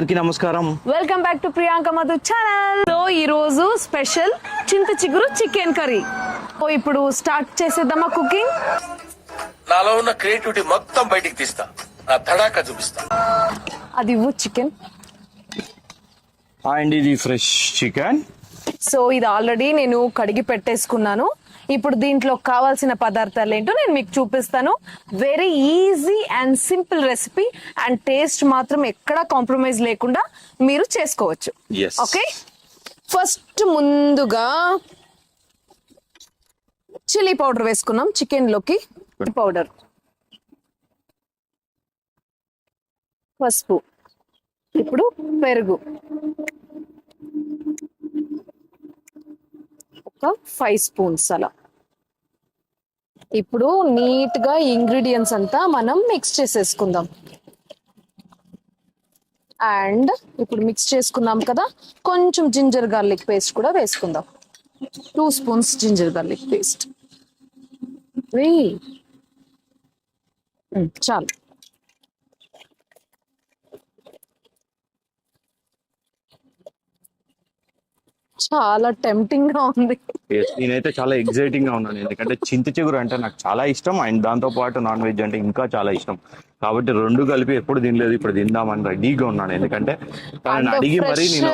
అందరికీ నమస్కారం. Welcome back to Priyanka Madhu channel so ఈ రోజు స్పెషల్ చింత చిగురు చికెన్ కర్రీ సో ఇప్పుడు స్టార్ట్ చేసేద్దామా కుకింగ్ నాలో ఉన్న క్రియేటివిటీ మొత్తం బయటికి తీస్తా. నా తడాక చూపిస్తా. అది ఇవ్వు చికెన్ అండ్ ఇది ఫ్రెష్ చికెన్ సో ఇది ఆల్రెడీ నేను కడిగి పెట్టేసుకున్నాను. ఇప్పుడు దీంట్లో కావాల్సిన పదార్థాలు ఏంటో నేను మీకు చూపిస్తాను. Very easy and simple recipe and taste మాత్రం ఎక్కడా కాంప్రమైజ్ లేకుండా మీరు చేసుకోవచ్చు. ఓకే ఫస్ట్ ముందుగా చిల్లీ పౌడర్ వేసుకున్నాం చికెన్లోకి పౌడర్ పసుపు. ఇప్పుడు పెరుగు. ఒక ఫైవ్ స్పూన్స్ అలా. ఇప్పుడు నీట్గా ఇంగ్రీడియంట్స్ అంతా మనం మిక్స్ చేసేసుకుందాం. అండ్ ఇప్పుడు మిక్స్ చేసుకున్నాం కదా కొంచెం జింజర్ గార్లిక్ పేస్ట్ కూడా వేసుకుందాం. Two spoons ginger garlic paste. చాలు. చాలా టెంప్టింగ్గా ఉంది నేనైతే చాలా ఎగ్జైటింగ్గా ఉన్నాను. ఎందుకంటే చింత చిగురు అంటే నాకు చాలా ఇష్టం. అండ్ దాంతో పాటు నాన్ వెజ్ అంటే ఇంకా చాలా ఇష్టం. కాబట్టి రెండు కలిపి ఎప్పుడు తినలేదు. ఇప్పుడు తిందామని రెడీగా ఉన్నాను. ఎందుకంటే తనని అడిగి మరీ నేను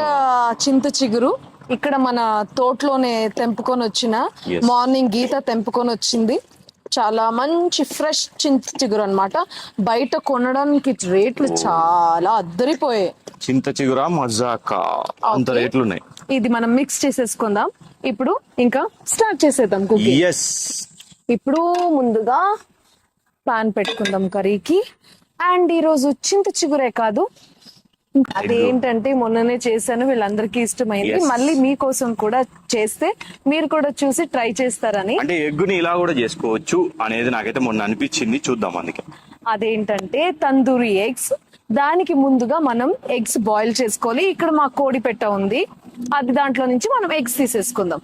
చింత చిగురు ఇక్కడ మన తోటలోనే తెంపుకొని వచ్చిన Yes. మార్నింగ్ గీత తెంపుకొని వచ్చింది. చాలా మంచి ఫ్రెష్ చింత చిగురు అన్నమాట. బయట కొనడానికి రేట్లు చాలా అద్దరిపోయాయి. చింత చిగురా మజాకా. అంత. రేట్లు ఉన్నాయి ఇది మనం మిక్స్ చేసేసుకుందాం. ఇప్పుడు ఇంకా స్టార్ట్ చేసేద్దాం కుకింగ్ ఎస్ ఇప్పుడు ముందుగా పాన్ పెట్టుకుందాం కర్రీకి. అండ్ ఈరోజు చింత చిగురే కాదు. అదేంటంటే మొన్ననే చేశాను వీళ్ళందరికీ ఇష్టమైంది. మళ్ళీ మీకోసం కూడా చేస్తే మీరు కూడా చూసి ట్రై చేస్తారని. అంటే ఎగ్గుని ఇలా కూడా చేసుకోవచ్చు అనేది నాకైతే మొన్న అనిపించింది. చూద్దాం అందుకే. అదేంటంటే తందూరి ఎగ్స్ దానికి ముందుగా మనం ఎగ్స్ బాయిల్ చేసుకోవాలి. ఇక్కడ మా కోడి పెట్ట ఉంది. అది దాంట్లో నుంచి మనం ఎగ్స్ తీసేసుకుందాం.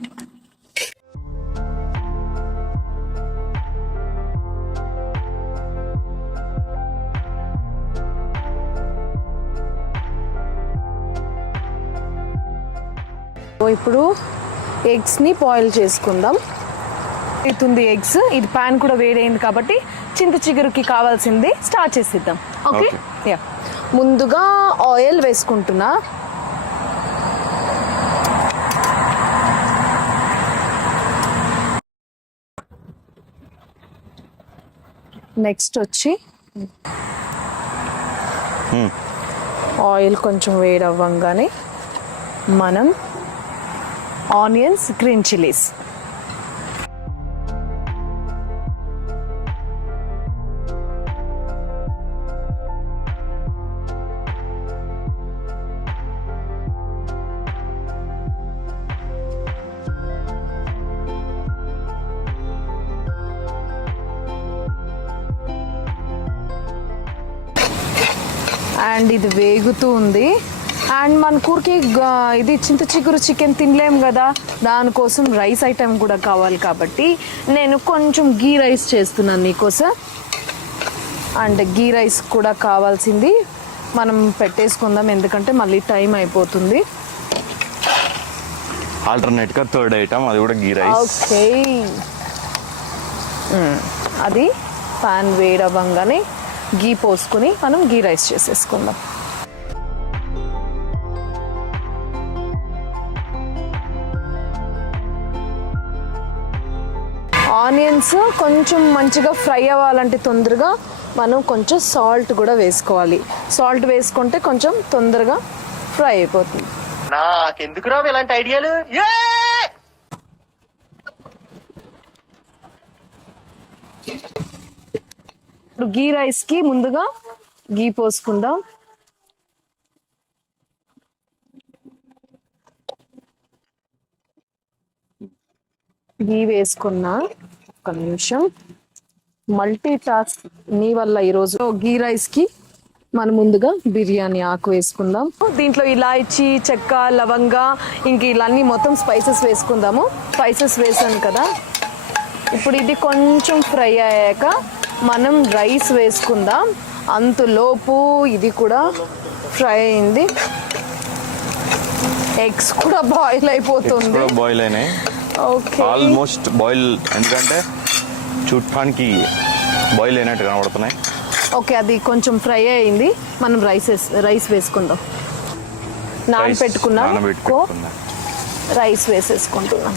ఇప్పుడు ఎగ్స్ని బాయిల్ చేసుకుందాం. అవుతుంది ఎగ్స్. ఇది పాన్ కూడా వేడైంది కాబట్టి చింత చిగురుకి కావాల్సింది స్టార్ట్ చేసిద్దాం. ఓకే. యా ముందుగా ఆయిల్ వేసుకుంటున్నా. నెక్స్ట్ వచ్చి ఆయిల్ కొంచెం వేడవ్వంగానే మనం ఆనియన్స్ గ్రీన్ చిల్లీస్ అండ్ ఇది వేగుతూ ఉంది. అండ్ మన కూరకి ఇది చింత చిగురు చికెన్ తినలేం కదా. దానికోసం రైస్ ఐటెం కూడా కావాలి కాబట్టి నేను కొంచెం గీ రైస్ చేస్తున్నాను నీకోసం. అండ్ గీ రైస్ కూడా కావాల్సింది మనం పెట్టేసుకుందాం ఎందుకంటే మళ్ళీ టైం అయిపోతుంది. ఆల్టర్నేట్గా థర్డ్ ఐటమ్ అది కూడా గీ రైస్. ఓకే. అది పాన్ వేడవ్వంగానే గీ పోసుకుని మనం గీ రైస్ చేసేసుకుందాం. ఆనియన్స్ కొంచెం మంచిగా ఫ్రై అవ్వాలంటే తొందరగా మనం కొంచెం సాల్ట్ కూడా వేసుకోవాలి. సాల్ట్ వేసుకుంటే కొంచెం తొందరగా ఫ్రై అయిపోతుంది. నాకెందుకు రావు ఇలాంటి ఐడియాలు? ఏ! ఇప్పుడు గీ రైస్కి ముందుగా గీ పోసుకుందాం. గీ వేసుకున్నా ఒక నిమిషం. మల్టీ టాస్క్ నీ వల్ల ఈరోజు గీ రైస్కి మనం ముందుగా బిర్యానీ ఆకు వేసుకుందాం. దీంట్లో ఇలాయచి చెక్క లవంగా ఇంక ఇలా మొత్తం స్పైసెస్ వేసుకుందాము. స్పైసెస్ వేసాను కదా. ఇప్పుడు ఇది కొంచెం ఫ్రై అయ్యాక మనం రైస్ వేసుకుందాం. అంతలోపు ఇది కూడా ఫ్రై అయింది. ఎగ్స్ కూడా బాయిల్ అయిపోతుంది. బాయిల్ అయినాయి. ఓకే. ఆల్మోస్ట్ బాయిల్ ఎందుకంటే చూడటానికి బాయిల్ అయినట్టు కనబడుతున్నాయి. ఓకే అది కొంచెం ఫ్రై అయింది. మనం రైస్ రైస్ వేసుకుందాం. నానబెట్టుకున్నా రైస్ వేసేసుకుంటున్నాం.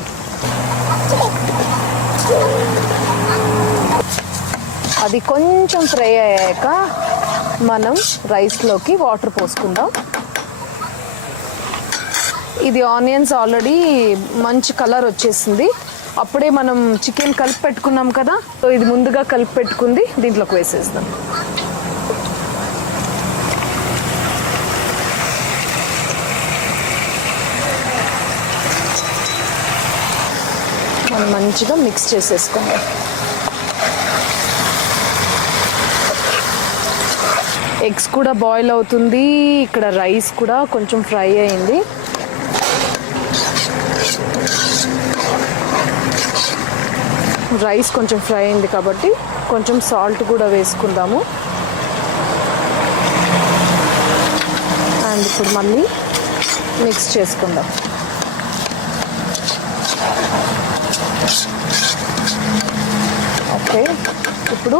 అది కొంచెం ఫ్రై అయ్యాక మనం రైస్లోకి వాటర్ పోసుకుందాం. ఇది ఆనియన్స్ ఆల్రెడీ మంచి కలర్ వచ్చేసింది. అప్పుడే మనం చికెన్ కలిపి పెట్టుకున్నాం కదా సో ఇది ముందుగా కలిపి పెట్టుకుంది దీంట్లోకి వేసేస్తాం మనం మంచిగా మిక్స్ చేసేసుకుందాం. ఎగ్స్ కూడా బాయిల్ అవుతుంది. ఇక్కడ రైస్ కూడా కొంచెం ఫ్రై అయింది. రైస్ కొంచెం ఫ్రై అయింది కాబట్టి కొంచెం సాల్ట్ కూడా వేసుకుందాము. అండ్ ఇప్పుడు మళ్ళీ మిక్స్ చేసుకుందాం. ఓకే. ఇప్పుడు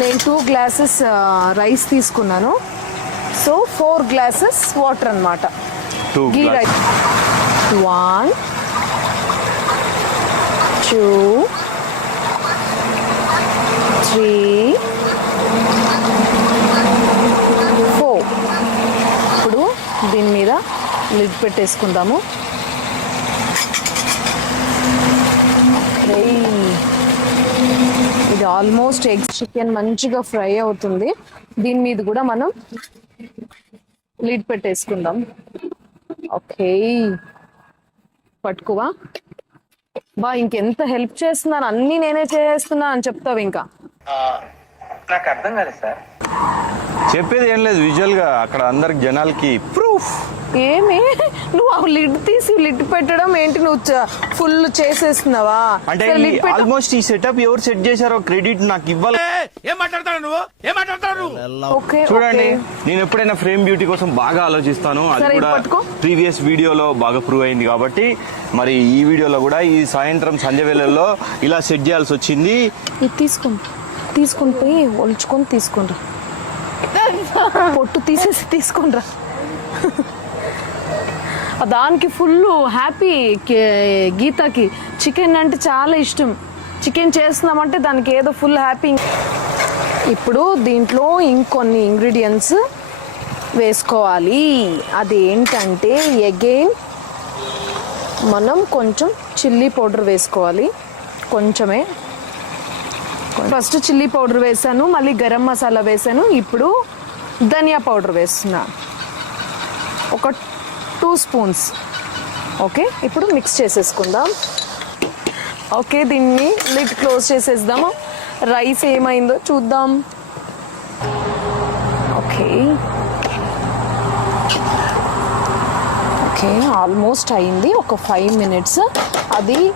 నేను టూ గ్లాసెస్ రైస్ తీసుకున్నాను. సో ఫోర్ గ్లాసెస్ వాటర్ అన్నమాట. Two ghee rice one two three four ఇప్పుడు దీని మీద లిడ్ పెట్టేసుకుందాము. ఇది ఆల్మోస్ట్ ఎగ్స్ చికెన్ మంచిగా ఫ్రై అవుతుంది. దీని మీద కూడా మనం లిడ్ పెట్టేసుకుందాం. ఓకే. పట్టుకోవా? బా ఇంకెంత హెల్ప్ చేస్తున్నాను అన్ని నేనే చేస్తున్నా అని చెప్తావు ఇంకా. నాకు అర్థం కాలేదు సార్. చెప్పేది ఏం లేదు విజువల్గా అక్కడ అందరికి జనాలకి ప్రూఫ్ ఏమి? నువ్వు ఆ లిడ్ తీసి లిడ్ పెట్టడం ఏంటి? నువ్వు ఫుల్ చేసేస్తున్నావా? అంటే. ఆల్మోస్ట్ ఈ సెటప్ ఎవరు సెట్ చేశారో క్రెడిట్ నాకు ఇవ్వాలి. ఏం మాట్లాడతాడు నువ్వు? ఏం మాట్లాడతాడు చూడండి. నేను ఎప్పుడైనా ఫ్రేమ్ బ్యూటీ కోసం బాగా ఆలోచిస్తాను అది కూడా. ప్రీవియస్ వీడియోలో బాగా ప్రూవ్ అయింది కాబట్టి మరి ఈ వీడియోలో కూడా ఈ సాయంత్రం సంధ్య వేళల్లో ఇలా సెట్ చేయాల్సి వచ్చింది. ఇది తీసుకోండి తీసుకొని పోయి ఒలుచుకొని తీసుకోండి. పొట్టు తీసేసి తీసుకోండి. దానికి ఫుల్ హ్యాపీ గీతకి. చికెన్ అంటే చాలా ఇష్టం. చికెన్ చేస్తున్నామంటే దానికి ఏదో ఫుల్ హ్యాపీ. ఇప్పుడు దీంట్లో ఇంకొన్ని ఇంగ్రీడియంట్స్ వేసుకోవాలి. అది ఏంటంటే అగైన్ మనం కొంచెం చిల్లీ పౌడర్ వేసుకోవాలి. కొంచెమే. ఫస్ట్ చిల్లీ పౌడర్ వేసాను మళ్ళీ గరం మసాలా వేసాను. ఇప్పుడు ధనియా పౌడర్ వేస్తున్నా. ఒక టూ స్పూన్స్. ఓకే ఇప్పుడు మిక్స్ చేసేసుకుందాం. ఓకే దీన్ని లిడ్ క్లోజ్ చేసేద్దాము రైస్ ఏమైందో చూద్దాం. ఓకే. ఓకే ఆల్మోస్ట్ అయింది. ఒక ఫైవ్ మినిట్స్. అది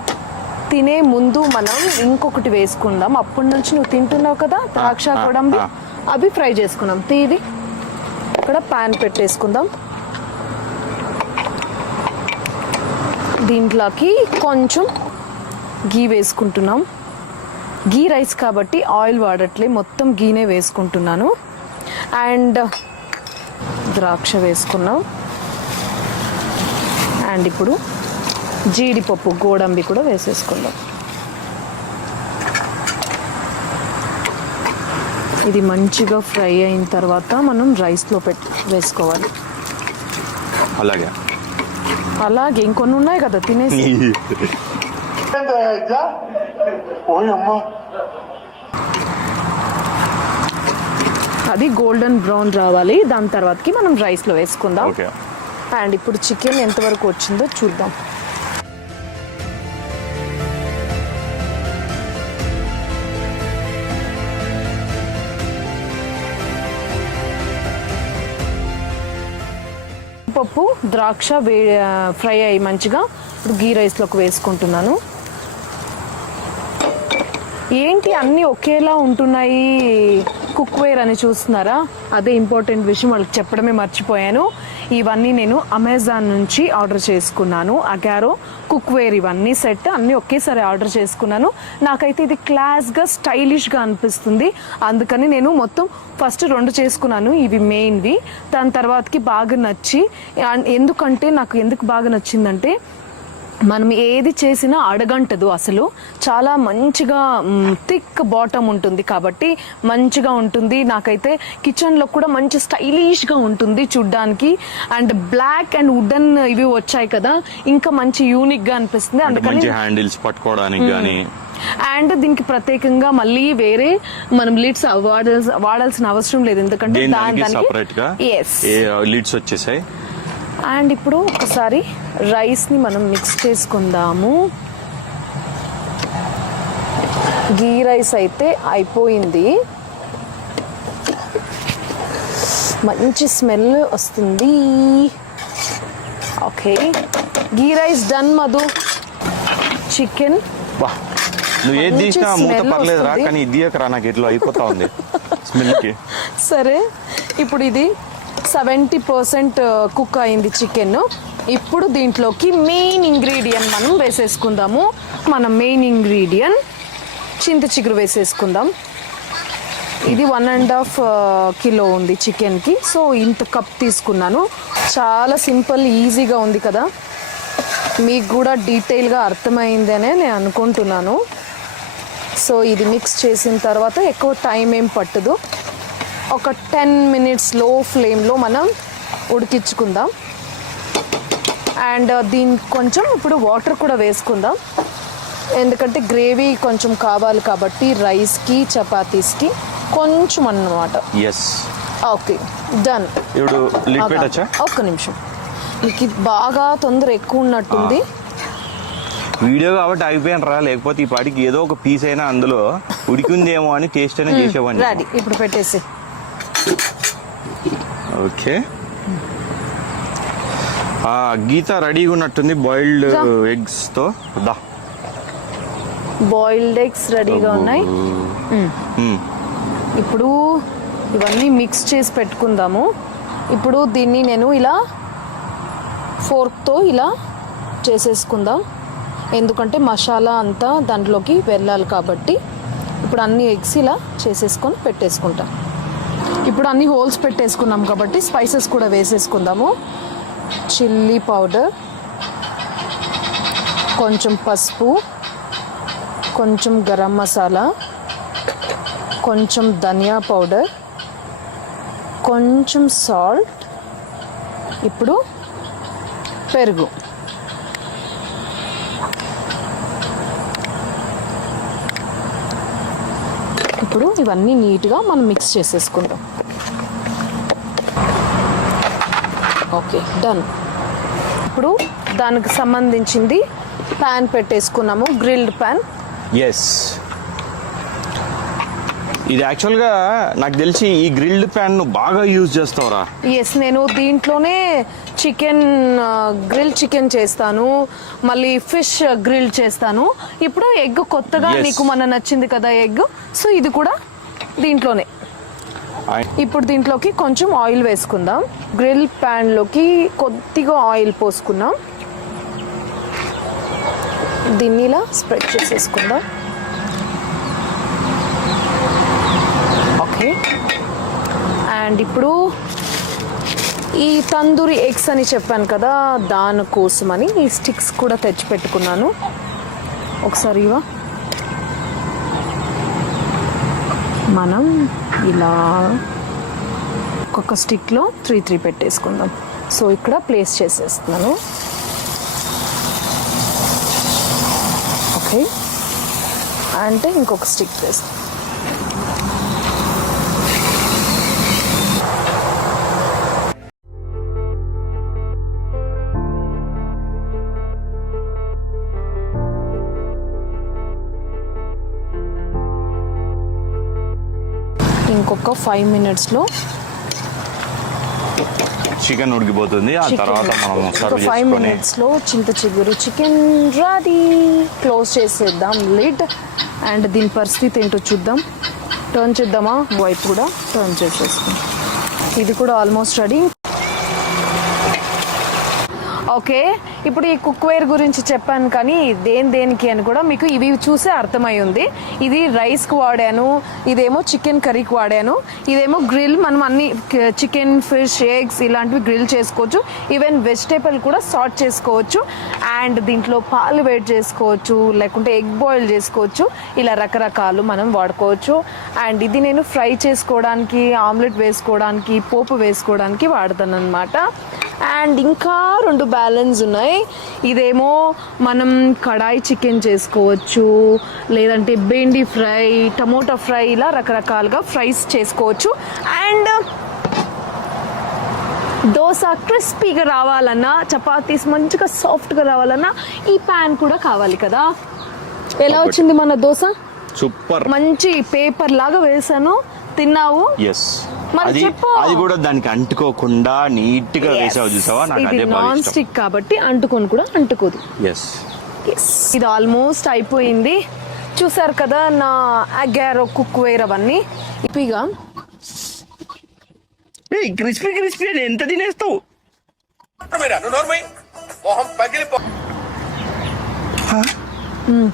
తినే ముందు మనం ఇంకొకటి వేసుకుందాం. అప్పటి నుంచి నువ్వు తింటున్నావు కదా ద్రాక్ష కొడంబి. అవి ఫ్రై చేసుకుందాం. తీది ఇక్కడ ప్యాన్ పెట్టేసుకుందాం. దీంట్లోకి కొంచెం గీ వేసుకుంటున్నాం. గీ రైస్ కాబట్టి ఆయిల్ వాడట్లే మొత్తం గీనే వేసుకుంటున్నాను. అండ్ ద్రాక్ష వేసుకున్నాం. అండ్ ఇప్పుడు జీడిపప్పు గోడంబి కూడా వేసేసుకుందాం. ఇది మంచిగా ఫ్రై అయిన తర్వాత మనం రైస్లో పెట్టి వేసుకోవాలి. అలాగే. అలాగే ఇంకొన్ని ఉన్నాయి కదా తినేసి. అది గోల్డెన్ బ్రౌన్ రావాలి. దాని తర్వాతకి మనం రైస్లో వేసుకుందాం. అండ్ ఇప్పుడు చికెన్ ఎంతవరకు వచ్చిందో చూద్దాం. పప్పు ద్రాక్ష వే ఫ్రై అయ్యి మంచిగా ఇప్పుడు గీ రైస్లోకి వేసుకుంటున్నాను. ఏంటి అన్నీ ఒకేలా ఉంటున్నాయి? కుక్వేర్ అని చూస్తున్నారా? అదే ఇంపార్టెంట్ విషయం వాళ్ళకి చెప్పడమే మర్చిపోయాను. ఇవన్నీ నేను అమెజాన్ నుంచి ఆర్డర్ చేసుకున్నాను. అగారో కుక్వేర్ ఇవన్నీ సెట్ అన్నీ ఒకేసారి ఆర్డర్ చేసుకున్నాను. నాకైతే ఇది క్లాస్గా స్టైలిష్గా అనిపిస్తుంది. అందుకని నేను మొత్తం ఫస్ట్ రెండు చేసుకున్నాను. ఇవి మెయిన్వి. దాని తర్వాతకి బాగా నచ్చి ఎందుకంటే నాకు ఎందుకు బాగా నచ్చిందంటే మనం ఏది చేసినా అడగంటదు అసలు. చాలా మంచిగా థిక్ బాటమ్ ఉంటుంది కాబట్టి మంచిగా ఉంటుంది. నాకైతే కిచెన్లో కూడా మంచి స్టైలిష్గా ఉంటుంది చూడ్డానికి. అండ్ బ్లాక్ అండ్ వుడెన్ ఇవి వచ్చాయి కదా ఇంకా మంచి యూనిక్గా అనిపిస్తుంది. అందుకని హ్యాండిల్స్ పట్టుకోవడానికి కానీ అండ్ దీనికి ప్రత్యేకంగా మళ్ళీ వేరే మనం లిడ్స్ వాడాల్సిన వాడాల్సిన అవసరం లేదు. ఎందుకంటే లీడ్స్ వచ్చేసాయి? అండ్ ఇప్పుడు ఒకసారి రైస్ని మనం మిక్స్ చేసుకుందాము. గీ రైస్ అయితే అయిపోయింది. మంచి స్మెల్ వస్తుంది. Okay. Ghee rice done Madhu. Chicken. వా నువ్వు ఏది మంచి తీసినా మూత smell పర్లేదురా వస్తుంది. కానీ ఇది రా నాకు ఇట్లా అయిపోతా ఉంది స్మెల్కి సరే ఇప్పుడు ఇది సెవెంటీ పర్సెంట్ uh, కుక్ అయింది చికెన్. ఇప్పుడు దీంట్లోకి మెయిన్ ఇంగ్రీడియంట్ మనం వేసేసుకుందాము. మన మెయిన్ ఇంగ్రీడియంట్ చింత చిగురు వేసేసుకుందాం. ఇది వన్ అండ్ హాఫ్ కిలో ఉంది చికెన్కి. సో ఇంత కప్ తీసుకున్నాను. చాలా సింపుల్ ఈజీగా ఉంది కదా. మీకు కూడా డీటెయిల్గా అర్థమైందనే నేను అనుకుంటున్నాను. సో ఇది మిక్స్ చేసిన తర్వాత ఎక్కువ టైం ఏం పట్టదు. ఒక టెన్ మినిట్స్లో ఫ్లేమ్లో మనం ఉడికించుకుందాం. అండ్ దీనికి కొంచెం ఇప్పుడు వాటర్ కూడా వేసుకుందాం. ఎందుకంటే గ్రేవీ కొంచెం కావాలి కాబట్టి రైస్కి చపాతీస్కి కొంచెం అన్నమాట. Yes okay done. ఇప్పుడు ఒక్క నిమిషం. మీకు బాగా తొందర ఎక్కువ ఉన్నట్టుంది. వీడియో కాబట్టి అయిపోయాను రా లేకపోతే ఈ పాటికి ఏదో ఒక పీస్ అయినా అందులో ఉడికిందేమో అని టేస్ట్ అయినా చేసేవాడిని. ఇప్పుడు పెట్టేసి ఓకే. ఆ, గీత రెడీగా ఉన్నట్టుంది బాయిల్డ్. ఎగ్స్తో దా. బాయిల్డ్ ఎగ్స్ రెడీగా ఉన్నాయి. ఇప్పుడు ఇవన్నీ మిక్స్ చేసి పెట్టుకుందాము. ఇప్పుడు దీన్ని నేను ఇలా ఫోర్క్తో ఇలా చేసేసుకుందాం. ఎందుకంటే మసాలా అంతా దాంట్లోకి వెళ్ళాలి కాబట్టి. ఇప్పుడు అన్ని ఎగ్స్ ఇలా చేసేసుకొని పెట్టేసుకుంటాం. ఇప్పుడు అన్ని హోల్స్ పెట్టేసుకున్నాం కాబట్టి స్పైసెస్ కూడా వేసేసుకుందాము. చిల్లీ పౌడర్ కొంచెం పసుపు కొంచెం గరం మసాలా కొంచెం ధనియా పౌడర్ కొంచెం సాల్ట్ ఇప్పుడు పెరుగు. ఇప్పుడు ఇవన్నీ నీట్గా మనం మిక్స్ చేసేసుకుందాం. Okay done. ఇప్పుడు దానికి సంబంధించింది ప్యాన్ పెట్టేసుకున్నాము గ్రిల్డ్ ప్యాన్. ఎస్ ఇది యాక్చువల్గా నాకు తెలిసి ఈ గ్రిల్డ్ ప్యాన్ను బాగా యూజ్ చేస్తావురా. ఎస్ నేను దీంట్లోనే చికెన్ గ్రిల్ చికెన్ చేస్తాను. మళ్ళీ ఫిష్ గ్రిల్ చేస్తాను. ఇప్పుడు ఎగ్ కొత్తగా. నీకు మన నచ్చింది కదా ఎగ్? సో ఇది కూడా దీంట్లోనే. ఇప్పుడు దీంట్లోకి కొంచెం ఆయిల్ వేసుకుందాం. గ్రిల్ ప్యాన్లోకి కొద్దిగా ఆయిల్ పోసుకుందాం. దీన్ని ఇలా స్ప్రెడ్ చేసేసుకుందాం. ఓకే. అండ్ ఇప్పుడు ఈ తందూరి ఎగ్స్ అని చెప్పాను కదా దానికోసమని ఈ స్టిక్స్ కూడా తెచ్చి పెట్టుకున్నాను ఒకసారి ఇవా మనం ఇలా ఒక్కొక్క స్టిక్లో త్రీ త్రీ పెట్టేసుకుందాం. సో ఇక్కడ ప్లేస్ చేసేస్తున్నాను. ఓకే. అంటే ఇంకొక స్టిక్ వేస్తాను ఇంకొక ఫైవ్ మినిట్స్లో చికెన్ ఉడికిపోతుంది. ఆ తర్వాత మనం సర్వ్ ఫైవ్ చేసుకొని మినిట్స్లో చింత చిగురు చికెన్ రెడీ క్లోజ్ చేసేద్దాం లిడ్ అండ్ దీని పరిస్థితి ఏంటో చూద్దాం. టర్న్ చేద్దామా? వైపు కూడా టర్న్ చేసేసుకుందాం. ఇది కూడా ఆల్మోస్ట్ రెడీ ఓకే ఇప్పుడు ఈ కుక్వేర్ గురించి చెప్పాను కానీ దేని దేనికి అని కూడా మీకు ఇవి చూసే అర్థమై ఉంది. ఇది రైస్కి వాడాను ఇదేమో చికెన్ కర్రీకి వాడాను ఇదేమో గ్రిల్ మనం అన్ని చికెన్ ఫిష్ ఎగ్స్ ఇలాంటివి గ్రిల్ చేసుకోవచ్చు. ఈవెన్ వెజిటేబుల్ కూడా సార్ట్ చేసుకోవచ్చు. అండ్ దీంట్లో పాలు వేడి చేసుకోవచ్చు లేకుంటే ఎగ్ బాయిల్ చేసుకోవచ్చు. ఇలా రకరకాలు మనం వాడుకోవచ్చు. అండ్ ఇది నేను ఫ్రై చేసుకోవడానికి ఆమ్లెట్ వేసుకోవడానికి పోపు వేసుకోవడానికి వాడతాను అనమాట అండ్ ఇంకా రెండు బ్యాలెన్స్ ఉన్నాయి. ఇదేమో మనం కడాయి చికెన్ చేసుకోవచ్చు లేదంటే బెండి ఫ్రై టమోటా ఫ్రై ఇలా రకరకాలుగా ఫ్రైస్ చేసుకోవచ్చు. అండ్ దోశ క్రిస్పీగా రావాలన్నా చపాతీస్ మంచిగా సాఫ్ట్గా రావాలన్నా ఈ ప్యాన్ కూడా కావాలి కదా. ఎలా వచ్చింది మన దోశ? సూపర్. మంచి పేపర్ లాగా వేసాను. తిన్నావు? ఎస్ అది చెప్పు. అది కూడా దానికి అంటుకోకుండా నీట్గా వేసావు చూసావా? నాకు ఇది అదే నాన్ స్టిక్ కాబట్టి అంటుకొని కూడా అంటుకోదు. ఎస్ ఇది ఆల్మోస్ట్ అయిపోయింది. చూసారు కదా నా అగారో కుక్ వేర్ అవన్నీ ఇపిగా క్రిస్పీ క్రిస్పీ అని ఎంత తినేస్తావు?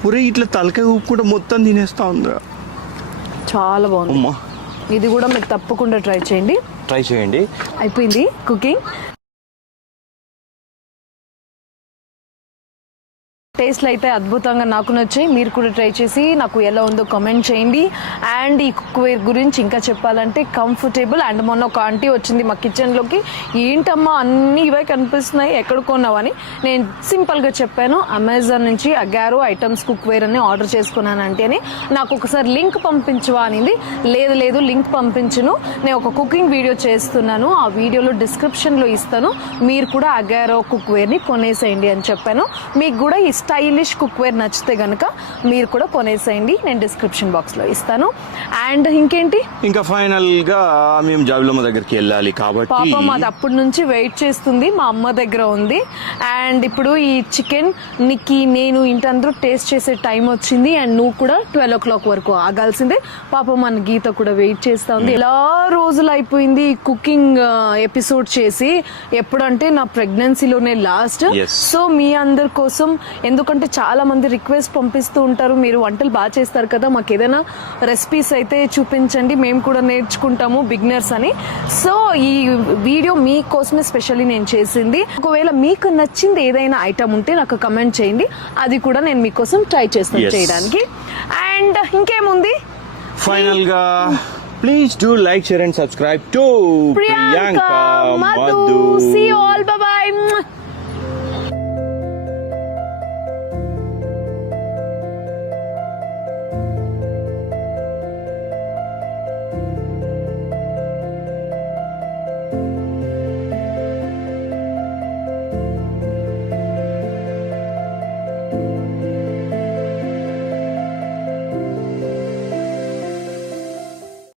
పురే ఇట్లా తలకాయ ఊపుకుంటే మొత్తం తినేస్తా ఉందా చాలా బాగుంది. అమ్మా. ఇది కూడా మీరు తప్పకుండా ట్రై చేయండి. ట్రై చేయండి. అయిపోయింది కుకింగ్ టేస్ట్లు అయితే అద్భుతంగా నాకు నచ్చాయి. మీరు కూడా ట్రై చేసి నాకు ఎలా ఉందో కామెంట్ చేయండి. అండ్ ఈ కుక్వేర్ గురించి ఇంకా చెప్పాలంటే కంఫర్టబుల్ అండ్ మొన్న ఒక ఆంటీ వచ్చింది మా కిచెన్లోకి ఏంటమ్మా అన్నీ ఇవే కనిపిస్తున్నాయి. ఎక్కడ కొన్నావని నేను సింపుల్గా చెప్పాను. అమెజాన్ నుంచి అగారో ఐటమ్స్ కుక్వేర్ అని ఆర్డర్ చేసుకున్నాను అంటే అని. నాకు ఒకసారి లింక్ పంపించవా అనింది. లేదు లేదు లింక్ పంపించును. నేను ఒక కుకింగ్ వీడియో చేస్తున్నాను. ఆ వీడియోలో డిస్క్రిప్షన్లో ఇస్తాను. మీరు కూడా అగారో కుక్వేర్ని కొనేసేయండి అని చెప్పాను. మీకు కూడా ఇష్టం స్టైలిష్ కుక్వేర్ నచ్చితే కనుక మీరు కూడా కొనేసేయండి. నేను డిస్క్రిప్షన్ బాక్స్లో ఇస్తాను. అండ్ ఇంకేంటి? ఇంకా ఫైనల్గా మేము జాబిలమ్మ దగ్గరికి వెళ్ళాలి కాబట్టి పాపం అది అప్పటి నుంచి వెయిట్ చేస్తుంది. మా అమ్మ దగ్గర ఉంది. అండ్ ఇప్పుడు ఈ చికెన్ నీకు నేను ఇంటందరూ టేస్ట్ చేసే టైం వచ్చింది. అండ్ నువ్వు కూడా ట్వెల్వ్ ఓ క్లాక్ వరకు ఆగాల్సిందే. పాపం మన గీత కూడా వెయిట్ చేస్తా ఉంది. ఎలా రోజులు అయిపోయింది కుకింగ్ ఎపిసోడ్ చేసి. ఎప్పుడంటే నా ప్రెగ్నెన్సీలోనే లాస్ట్. సో మీ అందరి కోసం ఎందుకంటే చాలా మంది రిక్వెస్ట్ పంపిస్తూ ఉంటారు మీరు వంటలు బాగా చేస్తారు కదా మాకు ఏదైనా రెసిపీస్ అయితే చూపించండి మేము కూడా నేర్చుకుంటాము బిగినర్స్ అని. సో ఈ వీడియో మీకోసమే స్పెషల్లీ నేను చేసింది. ఒకవేళ మీకు నచ్చింది ఏదైనా ఐటమ్ ఉంటే నాకు కమెంట్ చేయండి. అది కూడా నేను మీకోసం ట్రై చేస్తాను. చేయడానికి. అండ్ ఇంకేముంది? ఫైనల్గా please do like share and subscribe to Priyanka Madhu see all bye